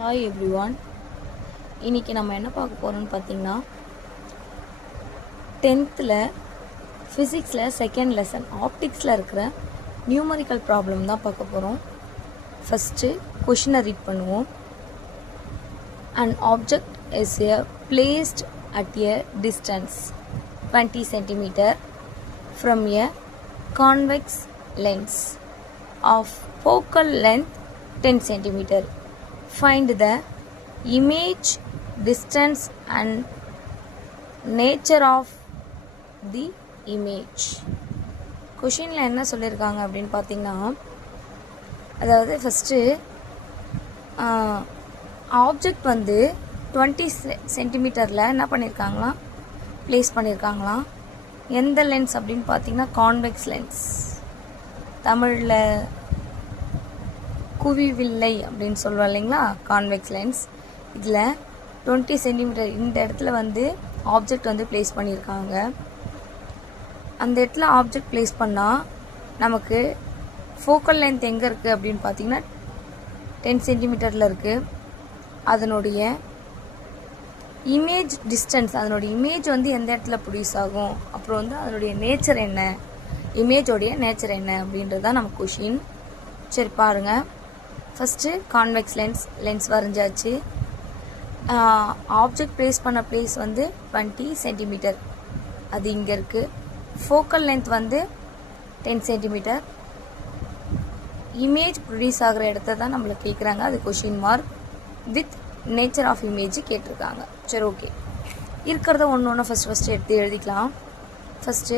Hi everyone. இன்றைக்கி நம்ம என்ன பார்க்க போகிறோம்னு பார்த்தீங்கன்னா 10th ஃபிசிக்ஸில் செகண்ட் லெசன் ஆப்டிக்ஸில் இருக்கிற நியூமரிக்கல் ப்ராப்ளம் தான் பார்க்க போகிறோம். ஃபஸ்ட்டு கொஷினை ரீட் பண்ணுவோம். An object is placed at a distance 20 cm from a convex lens of focal length 10 cm. Find the image, distance and nature of the image. கொஷினில் என்ன சொல்லியிருக்காங்க அப்படின்னு பார்த்தீங்கன்னா, அதாவது ஃபஸ்ட்டு ஆப்ஜெக்ட் வந்து 20 சென்டிமீட்டரில் என்ன பண்ணியிருக்காங்களாம், ப்ளேஸ் பண்ணியிருக்காங்களாம். எந்த லென்ஸ் அப்படின்னு பார்த்தீங்கன்னா கான்வெக்ஸ் லென்ஸ், தமிழில் குவிவில்லை அப்படின்னு சொல்லுவோம் இல்லைங்களா, கான்வெக்ஸ் லென்ஸ். இதில் 20 சென்டிமீட்டர் இந்த இடத்துல வந்து ஆப்ஜெக்ட் வந்து ப்ளேஸ் பண்ணியிருக்காங்க. அந்த இடத்துல ஆப்ஜெக்ட் ப்ளேஸ் பண்ணால் நமக்கு ஃபோக்கல் லென்த் எங்கே இருக்குது அப்படின்னு பார்த்தீங்கன்னா 10 சென்டிமீட்டரில் இருக்குது. அதனுடைய இமேஜ் டிஸ்டன்ஸ், அதனுடைய இமேஜ் வந்து எந்த இடத்துல ப்ரொடியூஸ் ஆகும், அப்புறம் வந்து அதனுடைய நேச்சர் என்ன, இமேஜோடைய நேச்சர் என்ன அப்படின்றது தான் நம்ம கொஷின். சரி பாருங்கள். ஃபஸ்ட்டு கான்வெக்ஸ் லென்ஸ் வரைஞ்சாச்சு. ஆப்ஜெக்ட் ப்ளேஸ் பண்ண ப்ளேஸ் வந்து 20 சென்டிமீட்டர், அது இங்கே இருக்குது. ஃபோக்கல் லென்த் வந்து 10 சென்டிமீட்டர். இமேஜ் ப்ரொடியூஸ் ஆகிற இடத்த தான் நம்மளுக்கு கேட்குறாங்க, அது question mark. With nature of image கேட்டிருக்காங்க. சரி ஓகே, இருக்கிறத ஒன்று ஒன்று ஃபஸ்ட்டு எடுத்து எழுதிக்கலாம். ஃபஸ்ட்டு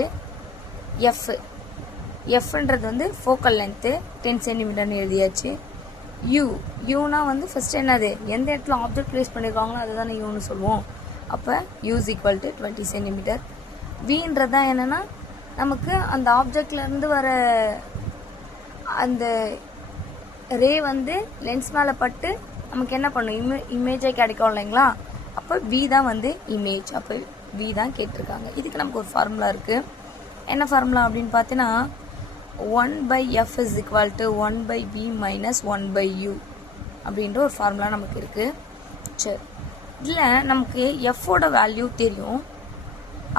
எஃப்ன்றது வந்து ஃபோக்கல் லென்த்து 10 சென்டிமீட்டர்னு எழுதியாச்சு. யூனா வந்து ஃபஸ்ட்டு என்னது, எந்த இடத்துல ஆப்ஜெக்ட் ப்ளேஸ் பண்ணியிருக்காங்களோ அதை தானே யூன்னு சொல்லுவோம். அப்போ யூஸ் ஈக்குவல் டு 20 சென்டிமீட்டர். வின்றது தான் என்னென்னா, நமக்கு அந்த ஆப்ஜெக்ட்லேருந்து வர அந்த ரே வந்து லென்ஸ் மேலே பட்டு நமக்கு என்ன பண்ணும், இமேஜே கிடைக்கும் இல்லைங்களா. அப்போ வி தான் வந்து இமேஜ், அப்போ வி தான் கேட்டிருக்காங்க. இதுக்கு நமக்கு ஒரு ஃபார்முலா இருக்குது. என்ன ஃபார்முலா அப்படின்னு பார்த்தீங்கன்னா 1/f is equal to 1/v minus 1/u அப்படின்ற ஒரு ஃபார்முலா நமக்கு இருக்குது. சரி, இதில் நமக்கு எஃபோட வேல்யூ தெரியும்.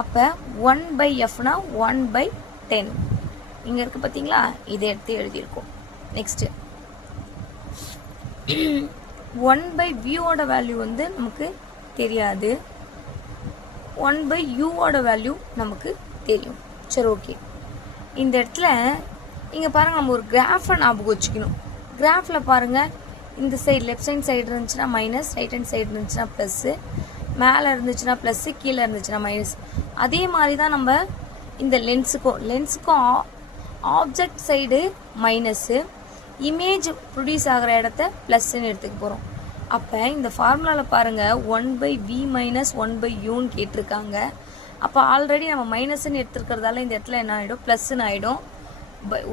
அப்போ 1/fனா 1/10 இங்கே இருக்குது பார்த்தீங்களா, இதை எடுத்து எழுதியிருக்கோம். நெக்ஸ்ட்டு 1/vயோட வேல்யூ வந்து நமக்கு தெரியாது, 1/uவோட வேல்யூ நமக்கு தெரியும். சரி ஓகே, இந்த இடத்துல இங்கே பாருங்கள், நம்ம ஒரு கிராஃபை ஞாபகம் வச்சுக்கணும். கிராஃபில் பாருங்கள், இந்த சைடு லெஃப்ட் சைடு இருந்துச்சுன்னா மைனஸ், ரைட் ஹேண்ட் சைடு இருந்துச்சுன்னா ப்ளஸ்ஸு, மேலே இருந்துச்சுன்னா ப்ளஸ்ஸு, கீழே இருந்துச்சுன்னா மைனஸ். அதே மாதிரி தான் நம்ம இந்த லென்ஸுக்கும் object side minus, image produce ஆகிற இடத்த ப்ளஸ்ன்னு எடுத்துக்க போகிறோம். அப்போ இந்த ஃபார்முலாவில் பாருங்கள் 1/v மைனஸ் 1/uன்னு கேட்டிருக்காங்க. அப்போ ஆல்ரெடி நம்ம மைனஸ்ன்னு எடுத்துருக்கிறதால இந்த இடத்துல என்ன ஆகிடும், ப்ளஸ்ன்னு ஆகிடும்.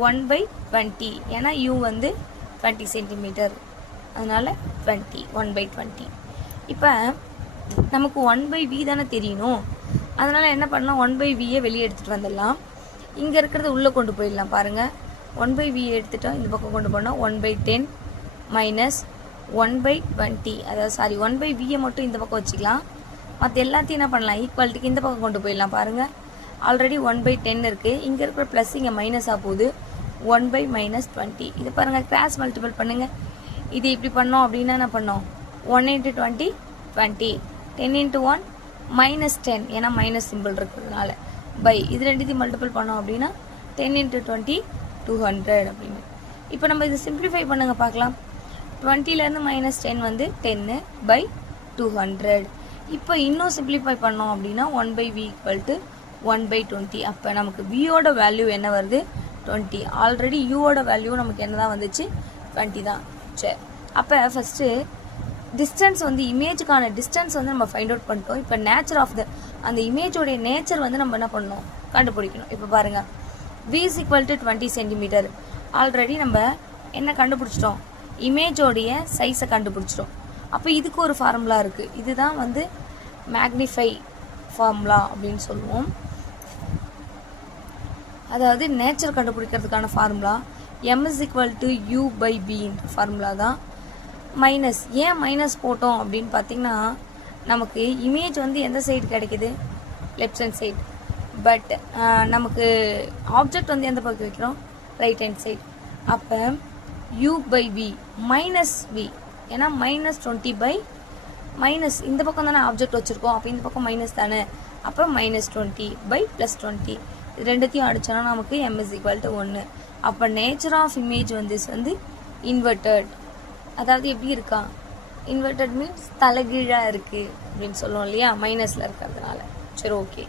1/20, ஏன்னா யூ வந்து 20 சென்டிமீட்டர், அதனால் 20, 1/20. இப்போ நமக்கு 1/v தானே தெரியணும், அதனால் என்ன பண்ணலாம், 1/vயை வெளியே எடுத்துகிட்டு வந்துடலாம். இங்கே இருக்கிறத உள்ளே கொண்டு போயிடலாம். பாருங்கள், 1/v எடுத்துட்டோம், இந்த பக்கம் கொண்டு போனோம். 1/10 மைனஸ் 1/20, அதாவது 1/vயை மட்டும் இந்த பக்கம் வச்சுக்கலாம். மற்ற எல்லாத்தையும் என்ன பண்ணலாம், ஈக்குவாலிட்டிக்கு இந்த பக்கம் கொண்டு போயிடலாம். பாருங்கள், ஆல்ரெடி 1/10 இருக்குது, இங்கே இருக்கிற ப்ளஸ் இங்கே மைனஸாக போகுது. 1/-20, இது பாருங்கள் கிராஸ் மல்டிபிள் பண்ணுங்கள். இது இப்படி பண்ணோம் அப்படின்னா என்ன பண்ணோம், 1 × 20 20, 10 × 1 -10, ஏன்னா மைனஸ் சிம்பிள் இருக்கிறதுனால, பை இது ரெண்டுத்தையும் மல்டிபிள் பண்ணோம் அப்படின்னா 10 × 20 200 அப்படின்னு. இப்போ நம்ம இது சிம்பிளிஃபை பண்ணுங்க பார்க்கலாம். 20லேருந்து -10 வந்து 10/200. இப்போ இன்னும் சிம்பிளிஃபை பண்ணோம் அப்படின்னா 1/v = 1/20. அப்போ நமக்கு வியோட வேல்யூ என்ன வருது, 20. ஆல்ரெடி யூவோட வேல்யூ நமக்கு என்ன தான் வந்துச்சு, 20 தான். சரி, அப்போ ஃபஸ்ட்டு டிஸ்டன்ஸ் வந்து இமேஜுக்கான டிஸ்டன்ஸ் வந்து நம்ம ஃபைண்ட் அவுட் பண்ணிட்டோம். இப்போ நேச்சர் ஆஃப் அந்த இமேஜோடைய நேச்சர் வந்து நம்ம என்ன பண்ணணும், கண்டுபிடிக்கணும். இப்போ பாருங்கள், v = 20 சென்டிமீட்டர். ஆல்ரெடி நம்ம என்ன கண்டுபிடிச்சிட்டோம், இமேஜோடைய சைஸை கண்டுபிடிச்சிட்டோம். அப்போ இதுக்கு ஒரு ஃபார்முலா இருக்குது, இதுதான் வந்து மேக்னிஃபை ஃபார்முலா அப்படின்னு சொல்லுவோம். அதாவது நேச்சர் கண்டுபிடிக்கிறதுக்கான ஃபார்முலா m = u/b ஃபார்முலா தான். மைனஸ். ஏன் மைனஸ் போட்டோம் அப்படின்னு பார்த்தீங்கன்னா நமக்கு இமேஜ் வந்து எந்த சைடு கிடைக்குது, லெஃப்ட் ஹேண்ட் சைடு. பட் நமக்கு ஆப்ஜெக்ட் வந்து எந்த பக்கம் வைக்கிறோம், ரைட் ஹேண்ட் சைடு. அப்போ u by v minus v, ஏன்னா -20 பை மைனஸ் இந்த பக்கம் தானே ஆப்ஜெக்ட் வச்சுருக்கோம், அப்போ இந்த பக்கம் மைனஸ் தானே, அப்போ -20 பை +20 இது ரெண்டுத்தையும் அடித்தோன்னா நமக்கு m = 1. அப்போ நேச்சர் ஆஃப் இமேஜ் வந்து இன்வெர்டட். அதாவது எப்படி இருக்கா, இன்வெர்டட் மீன்ஸ் தலைகீழாக இருக்குது அப்படின்னு சொல்லுவோம் இல்லையா, மைனஸில் இருக்கிறதுனால. சரி, ஓகே.